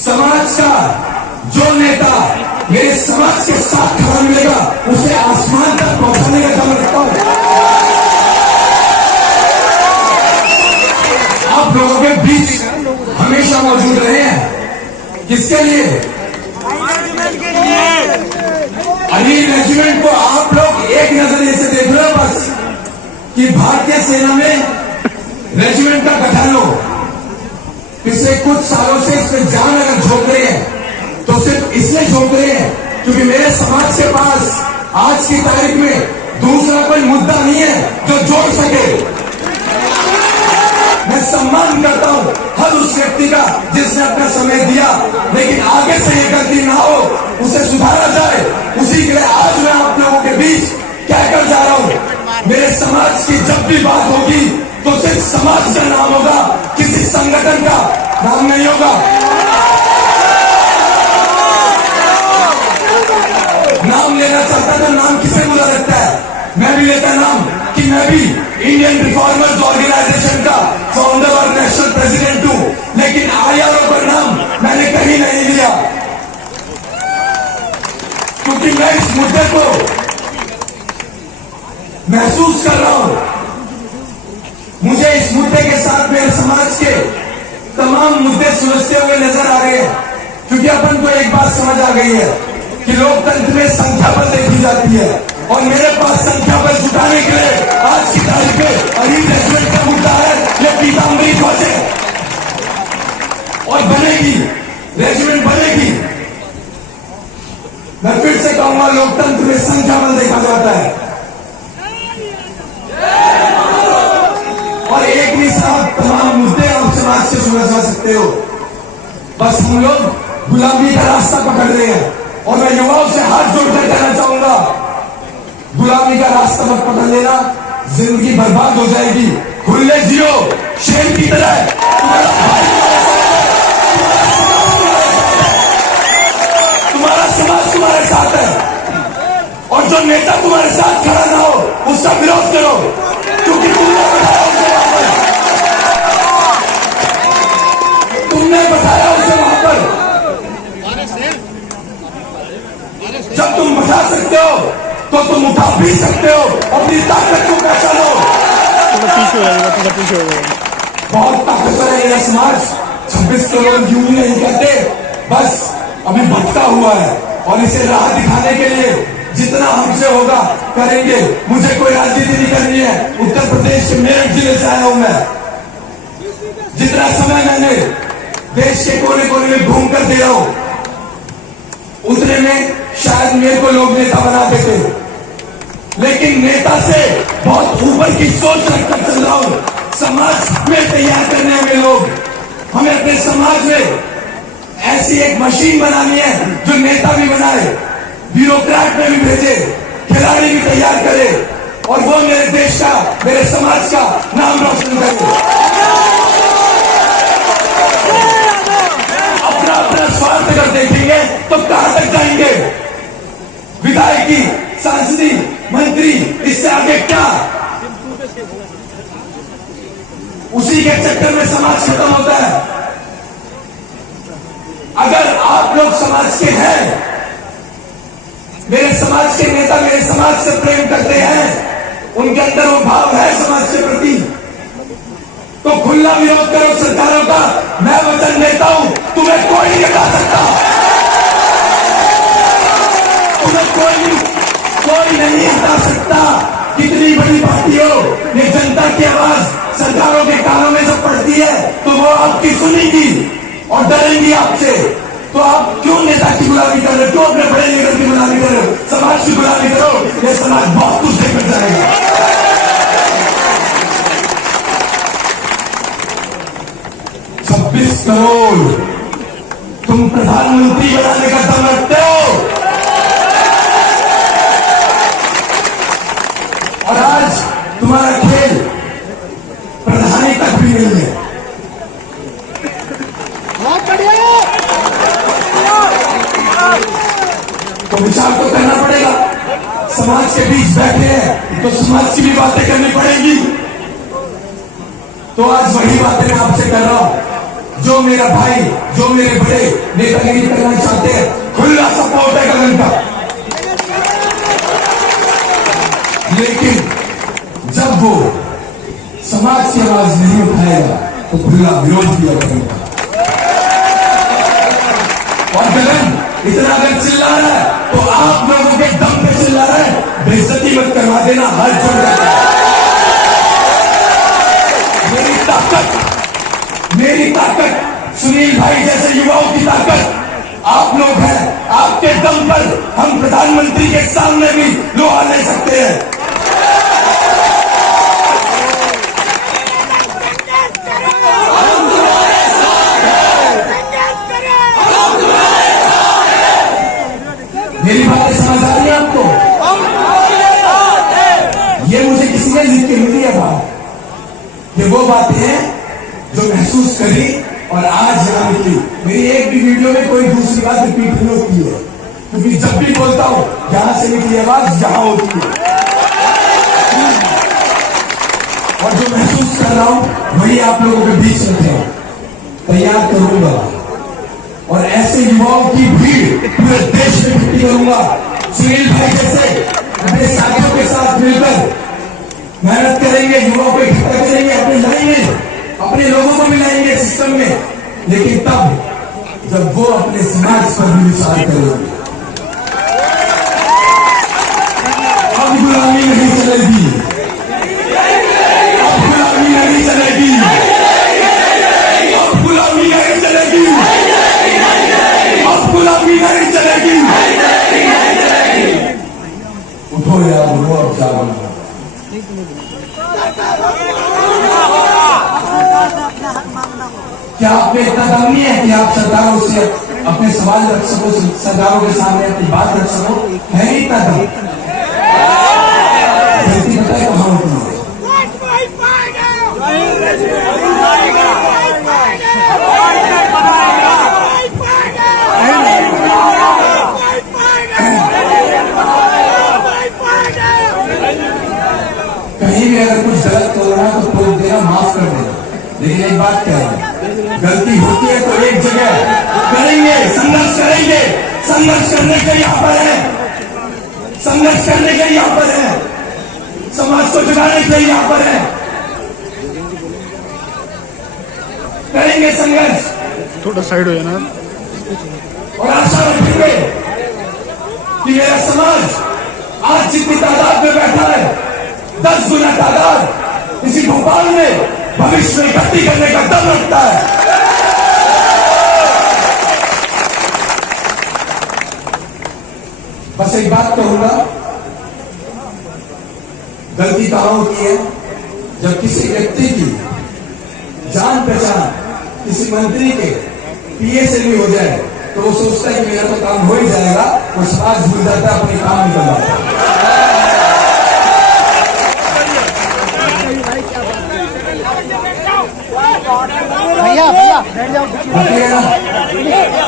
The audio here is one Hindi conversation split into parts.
समाज का जो नेता मेरे समाज के साथ खड़ा मिलेगा उसे आसमान तक पहुंचाने का काम रखता हूं। आप लोगों के बीच हमेशा मौजूद रहे हैं। किसके लिए? अली रेजिमेंट को आप लोग एक नजरिए से देख रहे हो बस कि भारतीय सेना में रेजिमेंट का गठन हो। पिछले कुछ सालों से इसमें जान अगर झोंक रहे हैं तो सिर्फ इसलिए झोंक रहे हैं क्योंकि मेरे समाज के पास आज की तारीख में दूसरा कोई मुद्दा नहीं है जो जोड़ सके। मैं सम्मान करता हूं हर उस व्यक्ति का जिसने अपना समय दिया, लेकिन आगे से ये गलती ना हो, उसे सुधारा जाए। उसी के लिए आज मैं आप लोगों के बीच कहकर जा रहा हूं, मेरे समाज की जब भी बात होगी तो सिर्फ समाज का नाम होगा, किसी संगठन का नाम नहीं होगा। नाम लेना चाहता तो नाम किसे बुला सकता है? मैं भी लेता नाम कि मैं भी इंडियन रिफॉर्मर्स ऑर्गेनाइजेशन का फाउंडर और नेशनल प्रेसिडेंट हूं, लेकिन आईआरओ का नाम मैंने कहीं नहीं लिया क्योंकि मैं इस मुद्दे को महसूस कर रहा हूं। मुझे इस मुद्दे के साथ मेरे समाज के तमाम मुद्दे सुलझते हुए नजर आ रहे हैं, क्योंकि अपन को एक बात समझ आ गई है कि लोकतंत्र में संख्या बल देखी जाती है, और मेरे पास संख्या बल जुटाने के लिए आज की तारीख में अली रेजिमेंट का मुद्दा है। ये पीताम्बरी पहुंचे और बनेगी, रेजिमेंट बनेगी। मैं फिर से कहूंगा, लोकतंत्र में संख्या बल देखा जाता है और एक नहीं साहब तमाम मुद्दे आप समाज से सुलझा सकते हो। बस हम लोग गुलामी का रास्ता पकड़ रहे हैं, और मैं युवाओं से हाथ जोड़कर कहना चाहूंगा, गुलामी का रास्ता मत पकड़ लेना, जिंदगी बर्बाद हो जाएगी। खुले जियो शेर की तरह। तुम्हारा समाज तुम्हारे साथ है, और जो नेता तुम्हारे साथ खड़ा ना हो उसका विरोध करो, क्योंकि तुमने बताया उसे वहां पर जब तुम बचा सकते हो तो तुम उठा भी सकते हो। अपनी ताकत को पहचानो। बहुत ताकतवर है यह समाज। 26 करोड़ यूं नहीं कहते, बस अभी भटका हुआ है, और इसे राह दिखाने के लिए जितना हमसे होगा करेंगे। मुझे कोई राजनीति नहीं करनी है। उत्तर प्रदेश के मेरठ जिले से आया हूं मैं। जितना समय मैंने देश के कोने कोने में घूम कर दिया हूं, उतने में शायद मेरे को लोग नेता बना देते, लेकिन नेता से बहुत ऊपर की सोच रखकर चल रहा हूं। समाज में तैयार करने में लोग, हमें अपने समाज में ऐसी एक मशीन बनानी है जो नेता भी बनाए, ब्यूरोक्रेट में भी भेजे, खिलाड़ी भी तैयार करे, और वो मेरे देश का, मेरे समाज का नाम रोशन करे। अपना स्वार्थ अगर देखेंगे तो कहां तक जाएंगे? विधायकी, सांसदी, मंत्री, इससे आगे क्या? उसी के चक्कर में समाज खत्म होता है। अगर आप लोग समाज के हैं, मेरे समाज के नेता मेरे समाज से प्रेम करते हैं, उनके अंदर वो भाव है समाज के प्रति, तो खुला विरोध करो सरकारों का। मैं वचन देता हूं, तुम्हें कोई नहीं हटा सकता, तुम्हें कोई नहीं हटा सकता। कितनी बड़ी पार्टी हो, ये जनता की आवाज सरकारों के कानों में जब पड़ती है तो वो आपकी सुनेगी और डरेंगी आपसे। तो आप क्यों नेता की गुलामी कर रहे हो? क्यों अपने बड़े लीडर की गुलामी कर रहे हो? समाज की गुलामी करो, ये समाज बहुत कुछ देकर जाएगा। 26 करोड़ तुम प्रधानमंत्री बनाने का दम रखते हो, और आज तुम्हारा खेल प्रधानी तक भी नहीं है। बहुत बढ़िया। तो विचार तो करना पड़ेगा। समाज के बीच बैठे हैं तो समाज की भी बातें करनी पड़ेगी। तो आज वही बातें मैं आपसे कर रहा हूं। जो मेरा भाई, जो मेरे बड़े नेतागिरी करना चाहते हैं, खुला सपोर्ट है गगन का। लेकिन जब वो समाज की आवाज नहीं उठाएगा तो खुला विरोध किया करेगा। और गगन इतना अगर चिल्ला रहा है तो आप लोगों के दम पे चिल्ला रहा है, बेइज्जती मत करवा देना, हाथ जोड़ देना। मेरी ताकत सुनील भाई जैसे युवाओं की ताकत आप लोग हैं। आपके दम पर हम प्रधानमंत्री के सामने भी लोहा ले सकते हैं। मेरी बातें समझ आ रही है आपको? ये मुझे किसी ने लिख के नहीं दिया था। ये वो बातें हैं जो महसूस करी और आज यहां निकली। मेरी एक भी वीडियो में कोई दूसरी बात रिपीट नहीं होती है, क्योंकि जब भी बोलता हूं यहां से निकली आवाज यहां होती है। और जो महसूस कर रहा हूं वही आप लोगों के बीच में तैयार करूंगा और ऐसे युवाओं की भीड़ पूरे देश में इकट्ठी करूंगा। सुनील भाई जैसे अपने साथियों के साथ मिलकर मेहनत करेंगे, युवाओं को इकट्ठा करेंगे, अपने लाएंगे, अपने लोगों को मिलाएंगे सिस्टम में। लेकिन तब जब वो अपने समाज पर भी विचार करेंगे। अब गुलामी नहीं चलेगी, अब गुलामी नहीं चलेगी, अब गुलामी नहीं चलेगी, अब गुलामी नहीं चलेगी। उठो यार, वो अब क्या बना। क्या आप में इतना दम नहीं है कि आप सरकारों से अपने सवाल रख सको, सरकारों के सामने अपनी बात रख सको? है नहीं इतना दम? गलती बताए कहां होती है? कहीं भी अगर कुछ गलत कर रहा है तो टोक देना, माफ कर देना। लेकिन एक बात क्या है, गलती होती है तो एक जगह करेंगे, संघर्ष करेंगे। संघर्ष करने के यहाँ पर है, संघर्ष करने के यहाँ पर है, समाज को जगाने के यहाँ पर है। करेंगे संघर्ष, थोड़ा साइड हो जाना। और आशा रखेंगे कि मेरा समाज आज जितनी तादाद में बैठा है 10 गुना तादाद इसी भोपाल में भविष्य में इकट्ठी करने का दम रखता है। बस एक बात कहूंगा, गलती कहां होती है? जब किसी व्यक्ति की जान पहचान किसी मंत्री के पीए से भी हो जाए तो वो सोचता है कि मेरा तो काम हो ही जाएगा, वो समाज भूल जाता है, अपने काम निकल जाता है। भैया भैया बैठ जाओ।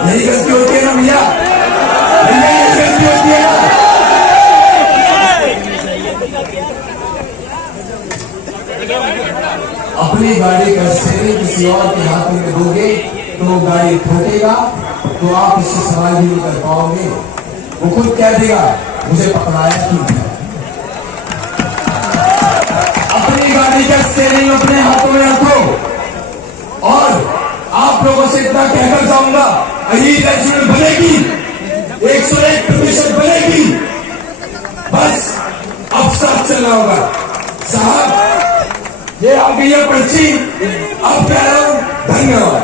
यही गलती होती है ना भैया, यही गलती होती है ना। अपनी गाड़ी का स्टीयरिंग किसी और के हाथ में दोगे तो वो गाड़ी ठोकेगा, तो आप इससे सवाल ही नहीं कर पाओगे। वो खुद कह देगा मुझे पकड़ाया क्यों। अपनी गाड़ी का स्टीयरिंग अपने हाथों में रखो। और आप लोगों से इतना कहकर जाऊंगा, अहीर नेशनल बनेगी, 101% बनेगी। बस अब साथ चलना होगा। साहब ये आ गई है पर्ची, अब कह रहा हूं धन्यवाद।